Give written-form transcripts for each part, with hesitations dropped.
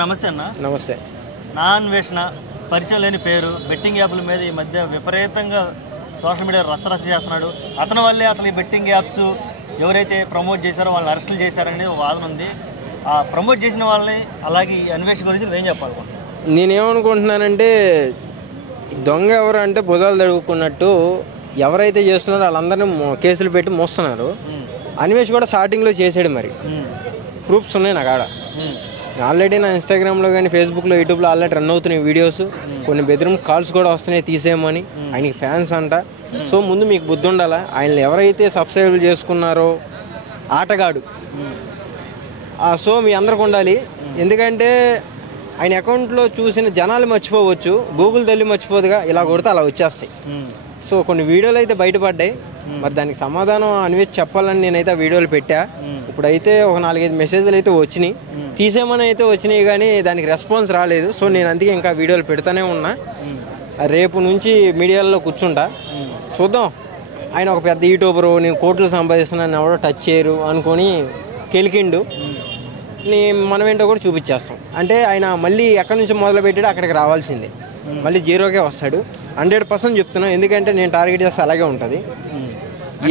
నమస్తే అన్న. నమస్తే. నా అన్వేషణ పరిచయం లేని పేరు బెట్టింగ్ యాప్ల మీద ఈ మధ్య విపరీతంగా సోషల్ మీడియా రచ్చరచ్చ చేస్తున్నాడు. అతని వల్లే అసలు ఈ బెట్టింగ్ యాప్స్ ఎవరైతే ప్రమోట్ చేశారో వాళ్ళని అరెస్టులు చేశారనేది ఒక వాదన ఉంది. ఆ ప్రమోట్ చేసిన వాళ్ళని అలాగే ఈ అన్వేషణ గురించి ఏం చెప్పాలి? నేనేమనుకుంటున్నానంటే దొంగ ఎవరు అంటే భుజాలు తడుపుకున్నట్టు ఎవరైతే చేస్తున్నారో వాళ్ళందరినీ కేసులు పెట్టి మోస్తున్నారు. అన్వేష్ కూడా స్టార్టింగ్లో చేసాడు, మరి ప్రూఫ్స్ ఉన్నాయి నా కాడ. ఆల్రెడీ నా ఇన్స్టాగ్రామ్లో కానీ ఫేస్బుక్లో యూట్యూబ్లో ఆల్రెడీ రన్ అవుతున్నాయి వీడియోస్. కొన్ని బెదిరింపు కాల్స్ కూడా వస్తున్నాయి, తీసేయమని. ఆయనకి ఫ్యాన్స్ అంట. సో ముందు మీకు బుద్ధి ఉండాలా. ఆయన ఎవరైతే సబ్స్క్రైబ్ చేసుకున్నారో ఆటగాడు, సో మీ అందరికి ఉండాలి. ఎందుకంటే ఆయన అకౌంట్లో చూసిన జనాలు మర్చిపోవచ్చు, గూగుల్ తల్లి మర్చిపోదుగా. ఇలా కొడితే అలా వచ్చేస్తాయి. సో కొన్ని వీడియోలు అయితే బయటపడ్డాయి. మరి దానికి సమాధానం అన్వేష్ చెప్పాలని నేనైతే ఆ వీడియోలు పెట్టా. ఇప్పుడైతే ఒక 4-5 మెసేజ్లు అయితే వచ్చినాయి, తీసేమని అయితే వచ్చినాయి, కానీ దానికి రెస్పాన్స్ రాలేదు. సో నేను అందుకే ఇంకా వీడియోలు పెడతానే ఉన్నా. రేపు నుంచి మీడియాలో కూర్చుంటా, చూద్దాం. ఆయన ఒక పెద్ద యూట్యూబరు, నేను కోట్లు సంపాదిస్తున్నాను, ఎవడో టచ్ చేయరు అనుకొని కెలికిండు. మనం ఏంటో కూడా చూపించేస్తాం. అంటే ఆయన మళ్ళీ ఎక్కడి నుంచి మొదలు పెట్టాడో అక్కడికి రావాల్సిందే. మళ్ళీ జీరోకే వస్తాడు. 100% చెప్తున్నాను. ఎందుకంటే నేను టార్గెట్ చేస్తే అలాగే ఉంటుంది.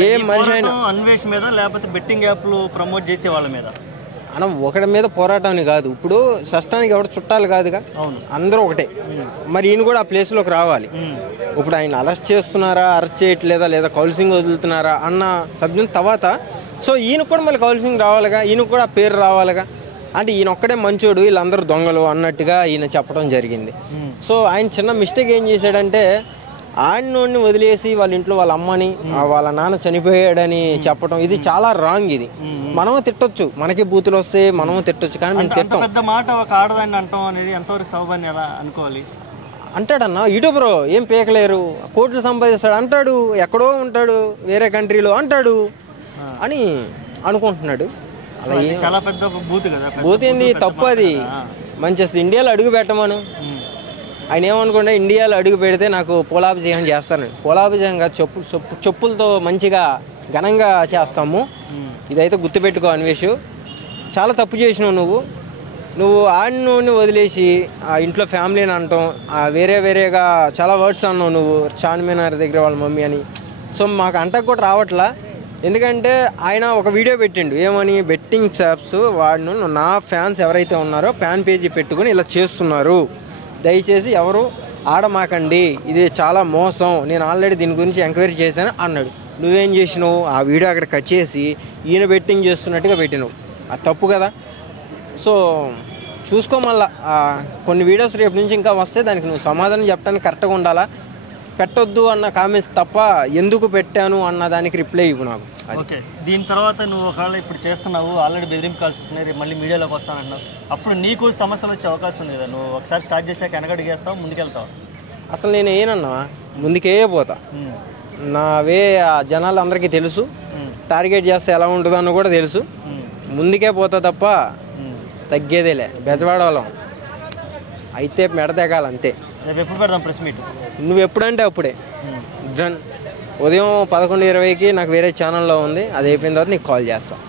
ఏ మనిషి అయినా అన్వేష్ మీద లేకపోతే బెట్టింగ్ యాప్లు ప్రమోట్ చేసే వాళ్ళ మీద మనం ఒకటి మీద పోరాటాన్ని కాదు. ఇప్పుడు సష్టానికి ఎవరు చుట్టాలు కాదుగా, అందరూ ఒకటే. మరి ఈయన కూడా ఆ ప్లేస్లోకి రావాలి. ఇప్పుడు ఆయన అరెస్ట్ చేస్తున్నారా, అరెస్ట్ చేయట్లేదా, లేదా కౌన్సిలింగ్ వదులుతున్నారా అన్న సబ్జెక్ట్ తర్వాత, సో ఈయనకు కూడా మళ్ళీ కౌన్సిలింగ్ రావాలిగా, ఈయనకు కూడా పేరు రావాలిగా. అంటే ఈయన ఒక్కడే మంచోడు, వీళ్ళందరూ దొంగలు అన్నట్టుగా ఈయన చెప్పడం జరిగింది. సో ఆయన చిన్న మిస్టేక్ ఏం చేశాడంటే, ఆడినోడిని వదిలేసి వాళ్ళ ఇంట్లో వాళ్ళ అమ్మని, వాళ్ళ నాన్న చనిపోయాడని చెప్పడం, ఇది చాలా రాంగ్. ఇది మనము తిట్టొచ్చు, మనకి బూతులు వస్తే మనము తిట్టొచ్చు, కానీ మేము తిట్టం. పెద్ద మాట ఒక ఆడదాన్ని అంటాం అనేది ఎంతవరకు సౌభాన్ని ఎలా అనుకోవాలి? అంటాడన్నా యూట్యూబర్, ఏం పీకలేరు, కోట్లు సంపాదిస్తాడు అంటాడు, ఎక్కడో ఉంటాడు వేరే కంట్రీలో అంటాడు అని అనుకుంటున్నాడు. అలా చాలా పెద్ద బూత్ కదా. బూత్ ఏంది, తప్పు అది. మంచి ఇండియాలో అడుగు పెట్టమను. ఆయన ఏమనుకుంటే ఇండియాలో అడుగు పెడితే నాకు పోలాభిషేకం చేస్తాను. పోలాభిషేకంగా చెప్పులతో మంచిగా ఘనంగా చేస్తాము. ఇదైతే గుర్తుపెట్టుకో అన్వేష్. చాలా తప్పు చేసినావు నువ్వు ఆడినోడిని వదిలేసి ఆ ఇంట్లో ఫ్యామిలీని అంటాం, వేరేగా చాలా వర్డ్స్ అన్నావు నువ్వు. చార్మినార్ దగ్గర వాళ్ళ మమ్మీ అని. సో మాకు అంటకు కూడా రావట్లా. ఎందుకంటే ఆయన ఒక వీడియో పెట్టిండు, ఏమని, బెట్టింగ్ యాప్స్ వాడిను నా ఫ్యాన్స్ ఎవరైతే ఉన్నారో ఫ్యాన్ పేజీ పెట్టుకుని ఇలా చేస్తున్నారు, దయచేసి ఎవరు ఆడమాకండి, ఇది చాలా మోసం, నేను ఆల్రెడీ దీని గురించి ఎంక్వైరీ చేశాను అన్నాడు. నువ్వేం చేసినావు, ఆ వీడియో అక్కడ కట్ చేసి ఈయన బెట్టింగ్ చేస్తున్నట్టుగా పెట్టినావు. అది తప్పు కదా. సో చూసుకో. మళ్ళా కొన్ని వీడియోస్ రేపు నుంచి ఇంకా వస్తే దానికి నువ్వు సమాధానం చెప్పడానికి కరెక్ట్గా ఉండాలా. పెట్టొద్దు అన్న కామెంట్స్ తప్ప ఎందుకు పెట్టాను అన్న దానికి రిప్లై ఇవ్వు నాకు. ఓకే. దీని తర్వాత నువ్వు ఒకవేళ ఇప్పుడు చేస్తున్నావు, ఆల్రెడీ బెదిరింపు కాల్స్ వస్తున్నాయి, రేపు మళ్ళీ మీడియాలోకి వస్తానంటున్నావు, అప్పుడు నీకు సమస్యలు వచ్చే అవకాశం ఉంది కదా. నువ్వు ఒకసారి స్టార్ట్ చేశాక వెనకడిగేస్తావు, ముందుకెళ్తావు? అసలు నేను ఏనన్నా ముందుకే పోతా. నా వే జనాలు అందరికీ తెలుసు, టార్గెట్ చేస్తే ఎలా ఉంటుందో అని కూడా తెలుసు. ముందుకే పోతా తప్ప తగ్గేదేలే. బెజవాడవాళ్ళం అయితే మెడతెగాలి అంతే. రేపు ఎప్పుడు పెడదాం ప్రెస్ మీట్? నువ్వు ఎప్పుడంటే అప్పుడే. డన్. ఉదయం 11:20కి నాకు వేరే ఛానల్లో ఉంది, అది అయిపోయిన తర్వాత నీకు కాల్ చేస్తాను.